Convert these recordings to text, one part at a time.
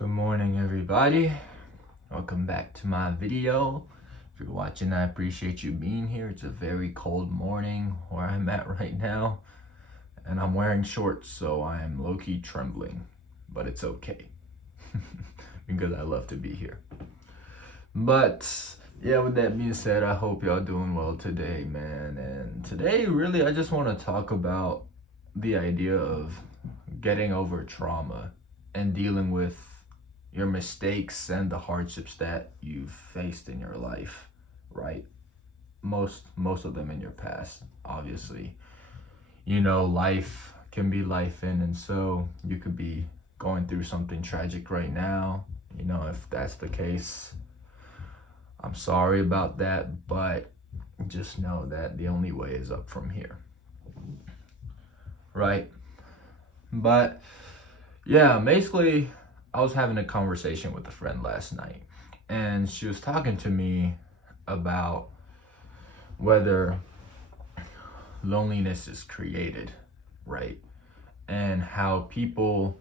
Good morning, everybody. Welcome back to my video. If you're watching, I appreciate you being here. It's a very cold morning where I'm at right now, and I'm wearing shorts, so I am low-key trembling, but it's okay because I love to be here. But yeah, with that being said, I hope y'all doing well today, man. And today, really, I just want to talk about the idea of getting over trauma and dealing with your mistakes and the hardships that you've faced in your life, right? Most of them in your past, obviously. Life can be life in, and so you could be going through something tragic right now. If that's the case, I'm sorry about that, but just know that the only way is up from here, right? But yeah, basically, I was having a conversation with a friend last night, and she was talking to me about whether loneliness is created, right? And how people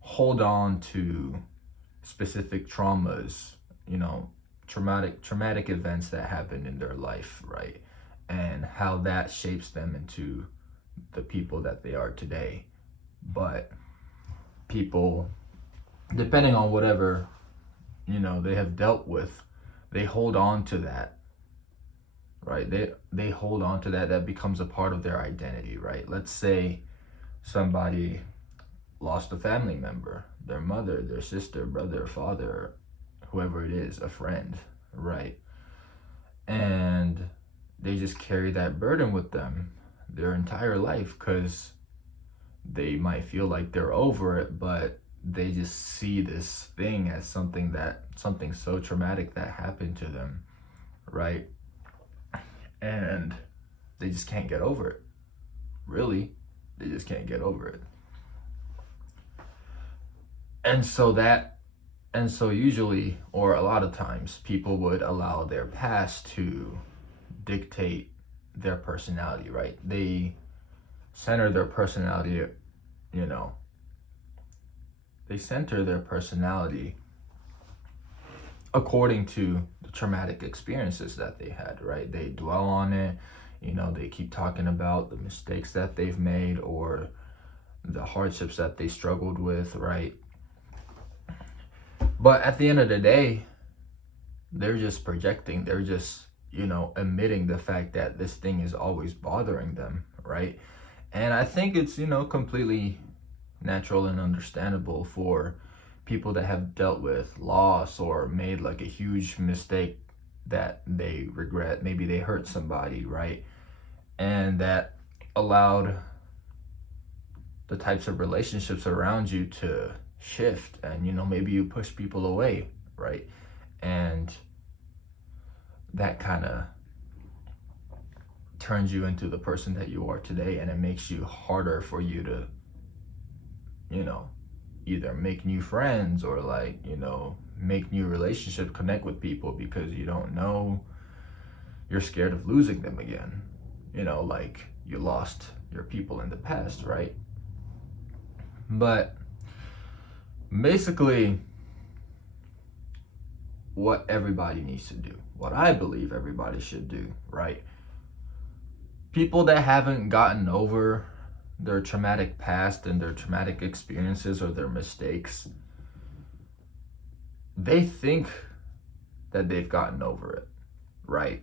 hold on to specific traumas, traumatic events that happened in their life, right? And how that shapes them into the people that they are today. But people, depending on whatever they have dealt with, they hold on to that, right? They hold on to that becomes a part of their identity, right? Let's say somebody lost a family member, their mother, their sister, brother, father, whoever it is, a friend, right? And they just carry that burden with them their entire life because they might feel like they're over it, but they just see this thing as something so traumatic that happened to them, right? And they just can't get over it. Really, they just can't get over it. And so usually, or a lot of times, people would allow their past to dictate their personality, right? They center their personality, they center their personality according to the traumatic experiences that they had, right? They dwell on it, they keep talking about the mistakes that they've made or the hardships that they struggled with, right? But at the end of the day, they're just projecting, they're just, admitting the fact that this thing is always bothering them, right? And I think it's, completely natural and understandable for people that have dealt with loss or made like a huge mistake that they regret. Maybe they hurt somebody, right? And that allowed the types of relationships around you to shift, and maybe you push people away, right? And that kind of turns you into the person that you are today, and it makes you harder for you to either make new friends or make new relationships, connect with people, because you don't know, you're scared of losing them again, like you lost your people in the past, right? But basically, what everybody needs to do, what I believe everybody should do, right? People that haven't gotten over their traumatic past and their traumatic experiences or their mistakes, they think that they've gotten over it, right?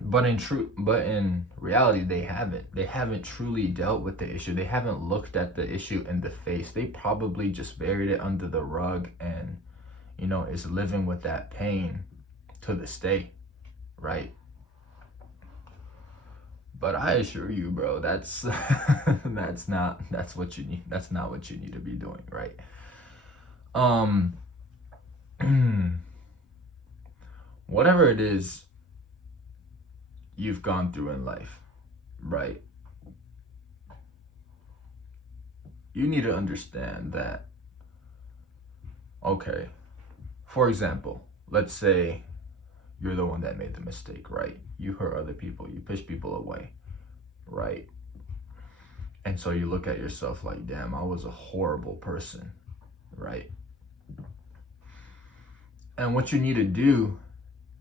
But in reality, they haven't truly dealt with the issue. They haven't looked at the issue in the face. They probably just buried it under the rug and is living with that pain to this day, right? But I assure you, bro, that's that's what you need. That's not what you need to be doing, right? Whatever it is you've gone through in life, right? You need to understand that, okay, for example, let's say you're the one that made the mistake, right? You hurt other people, you push people away, right? And so you look at yourself like, damn, I was a horrible person, right? And what you need to do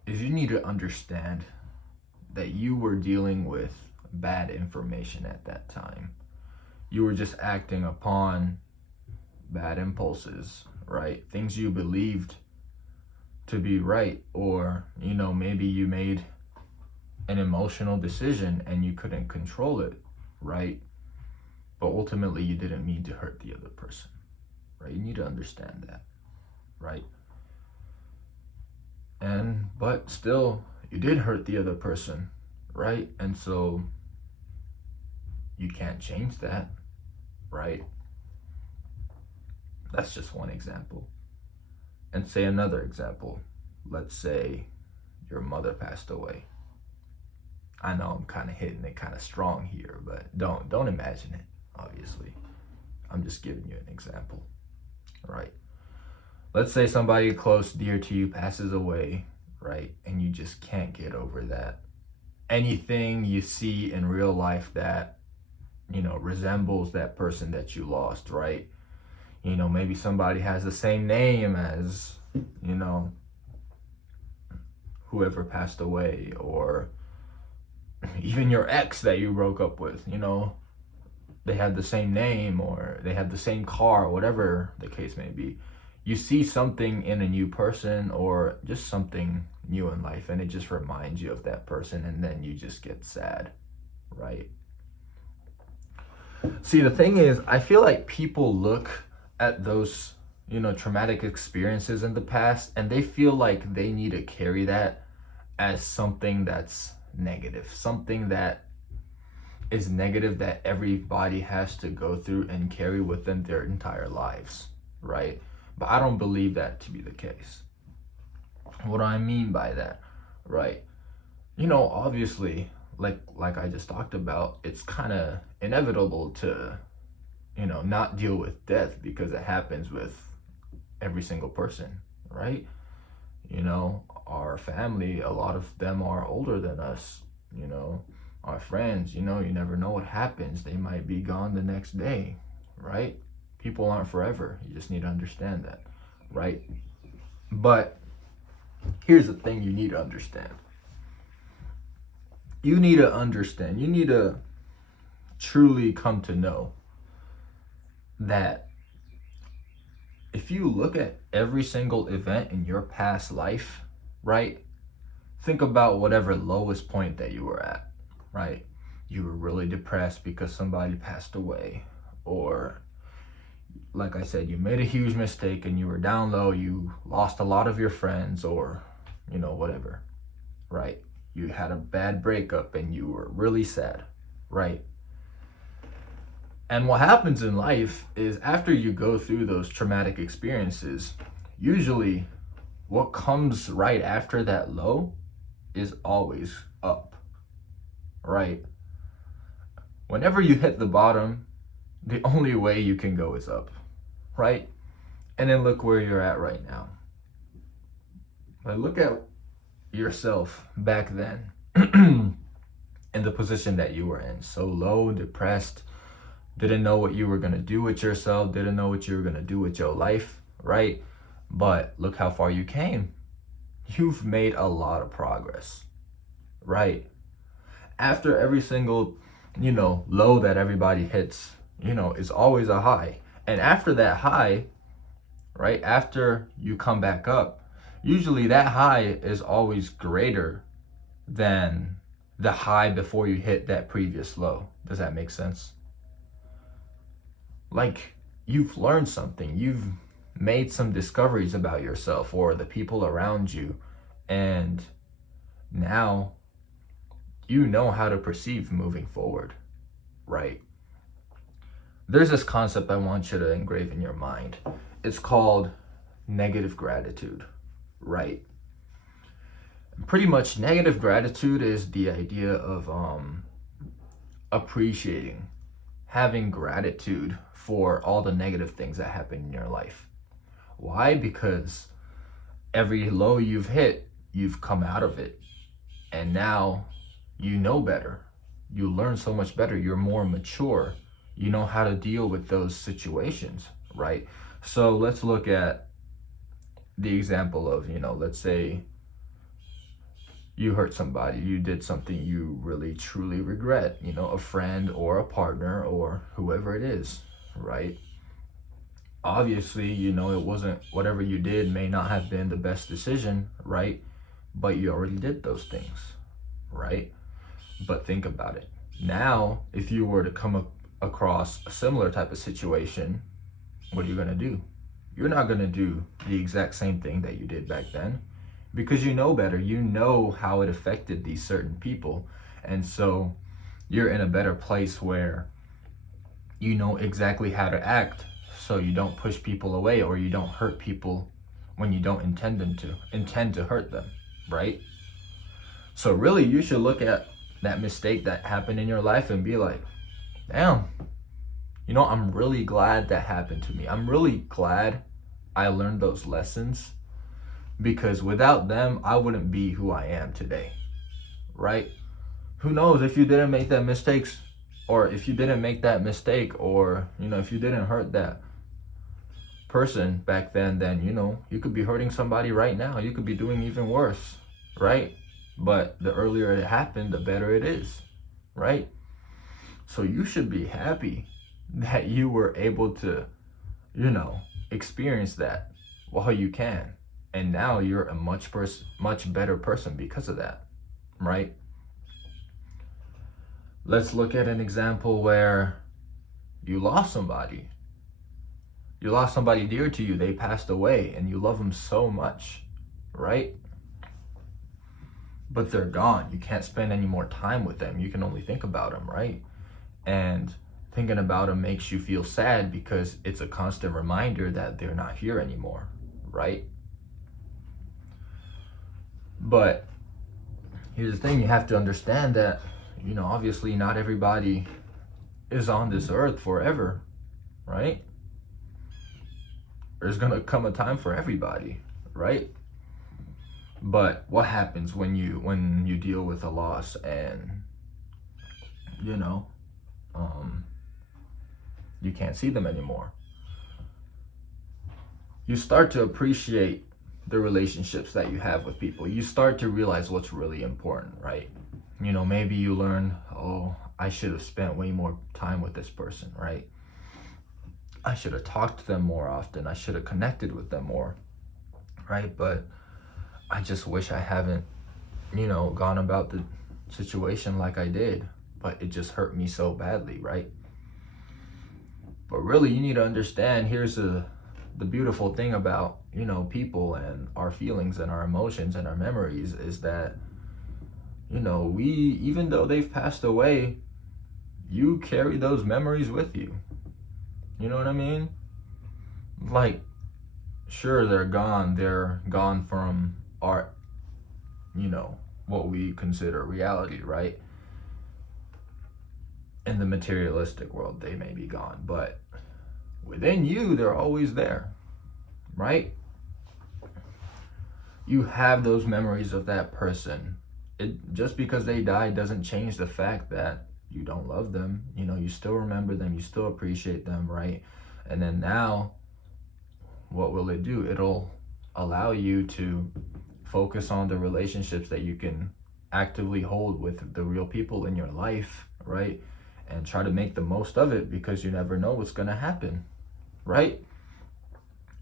is you need to understand that you were dealing with bad information at that time. You were just acting upon bad impulses, right? Things you believed to be right, or, maybe you made an emotional decision and you couldn't control it, right? But ultimately, you didn't mean to hurt the other person, right? You need to understand that, right? But still, you did hurt the other person, right? And so you can't change that, right? That's just one example. And say another example. Let's say your mother passed away. I know I'm kind of hitting it kind of strong here, but don't imagine it, obviously. I'm just giving you an example, right? Let's say somebody close, dear to you passes away, right? And you just can't get over that. Anything you see in real life that, resembles that person that you lost, right? Maybe somebody has the same name as, whoever passed away, or even your ex that you broke up with, they had the same name, or they had the same car, whatever the case may be. You see something in a new person, or just something new in life, and it just reminds you of that person, and then you just get sad, right? See, the thing is, I feel like people look at those, traumatic experiences in the past, and they feel like they need to carry that as something that's negative, something that is negative that everybody has to go through and carry with them their entire lives, right? But I don't believe that to be the case. What do I mean by that, right? Obviously, like I just talked about, it's kind of inevitable to, not deal with death, because it happens with every single person, right? Our family, a lot of them are older than us, our friends, you never know what happens. They might be gone the next day, right? People aren't forever. You just need to understand that, right? But here's the thing you need to understand. You need to truly come to know that if you look at every single event in your past life, right? Think about whatever lowest point that you were at, right? You were really depressed because somebody passed away, or like I said, you made a huge mistake and you were down low, you lost a lot of your friends, or, whatever, right? You had a bad breakup and you were really sad, right? And what happens in life is, after you go through those traumatic experiences, usually what comes right after that low is always up, right? Whenever you hit the bottom, the only way you can go is up, right? And then look where you're at right now. Like, look at yourself back then in the position that you were in. So low, depressed, didn't know what you were going to do with yourself, didn't know what you were going to do with your life, right? But look how far you came. You've made a lot of progress, right? After every single, low that everybody hits, is always a high. And after that high, right, after you come back up, usually that high is always greater than the high before you hit that previous low. Does that make sense? Like, you've learned something, you've made some discoveries about yourself or the people around you, and now you know how to perceive moving forward, right? There's this concept I want you to engrave in your mind. It's called negative gratitude, right? Pretty much negative gratitude is the idea of appreciating, having gratitude for all the negative things that happen in your life. Why? Because every low you've hit, you've come out of it, and now you know better. You learn so much better. You're more mature. You know how to deal with those situations, right? So let's look at the example of, let's say you hurt somebody, you did something you really truly regret, a friend or a partner or whoever it is, right? Obviously, it wasn't, whatever you did may not have been the best decision, right? But you already did those things, right? But think about it. Now, if you were to come across a similar type of situation, what are you going to do? You're not going to do the exact same thing that you did back then, because you know better. You know how it affected these certain people. And so you're in a better place where you know exactly how to act, so you don't push people away or you don't hurt people when you don't intend to hurt them, right? So really, you should look at that mistake that happened in your life and be like, damn, I'm really glad that happened to me. I'm really glad I learned those lessons, because without them, I wouldn't be who I am today, right? Who knows, if you didn't make that mistakes, or if you didn't make that mistake, or, if you didn't hurt that person back then, you could be hurting somebody right now. You could be doing even worse, right? But the earlier it happened, the better it is, right? So you should be happy that you were able to, experience that while you can. And now you're a much better person because of that, right? Let's look at an example where you lost somebody. You lost somebody dear to you. They passed away and you love them so much, right? But they're gone. You can't spend any more time with them. You can only think about them, right? And thinking about them makes you feel sad, because it's a constant reminder that they're not here anymore, right? But here's the thing, you have to understand that, obviously not everybody is on this earth forever, right? There's gonna come a time for everybody, right? But what happens when you deal with a loss and, you can't see them anymore? You start to appreciate the relationships that you have with people. You start to realize what's really important, right? Maybe you learn, oh, I should have spent way more time with this person, right? I should have talked to them more often. I should have connected with them more, right? But I just wish I haven't, gone about the situation like I did. But it just hurt me so badly, right? But really, you need to understand, here's the beautiful thing about, people and our feelings and our emotions and our memories, is that, we, even though they've passed away, you carry those memories with you. You know what I mean? Like, sure, they're gone. They're gone from our, what we consider reality, right? In the materialistic world, they may be gone, but within you, they're always there, right? You have those memories of that person. Just because they died doesn't change the fact that you don't love them. You still remember them, you still appreciate them, right? And then now, what will it do? It'll allow you to focus on the relationships that you can actively hold with the real people in your life, right? And try to make the most of it, because you never know what's going to happen, right?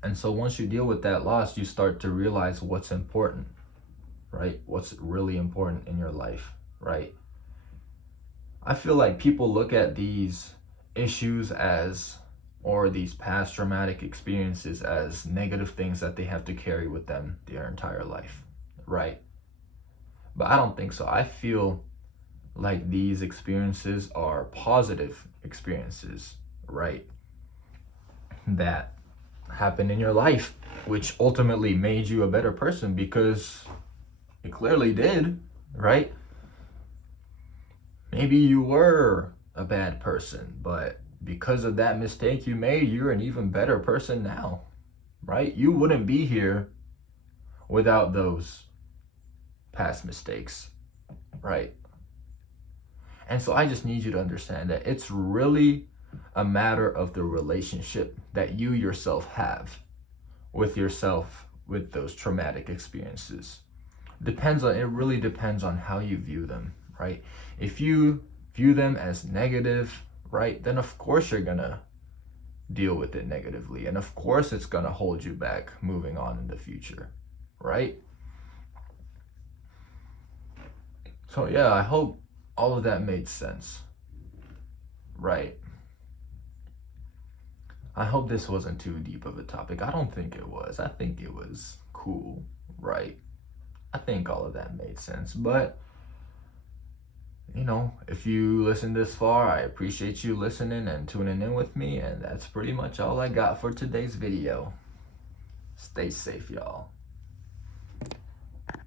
And so once you deal with that loss, you start to realize what's important, right? What's really important in your life, right? I feel like people look at these issues or these past traumatic experiences as negative things that they have to carry with them their entire life, right? But I don't think so. I feel like these experiences are positive experiences, right? That happened in your life, which ultimately made you a better person, because it clearly did, right? Maybe you were a bad person, but because of that mistake you made, you're an even better person now, right? You wouldn't be here without those past mistakes, right? And so I just need you to understand that it's really a matter of the relationship that you yourself have with yourself, with those traumatic experiences. It really depends on how you view them, right? If you view them as negative, right, then of course you're gonna deal with it negatively, and of course it's gonna hold you back moving on in the future, right? So yeah, I hope all of that made sense, right? I hope this wasn't too deep of a topic. I don't think it was. I think it was cool, right? I think all of that made sense. But, you know, if you listened this far, I appreciate you listening and tuning in with me. And that's pretty much all I got for today's video. Stay safe, y'all.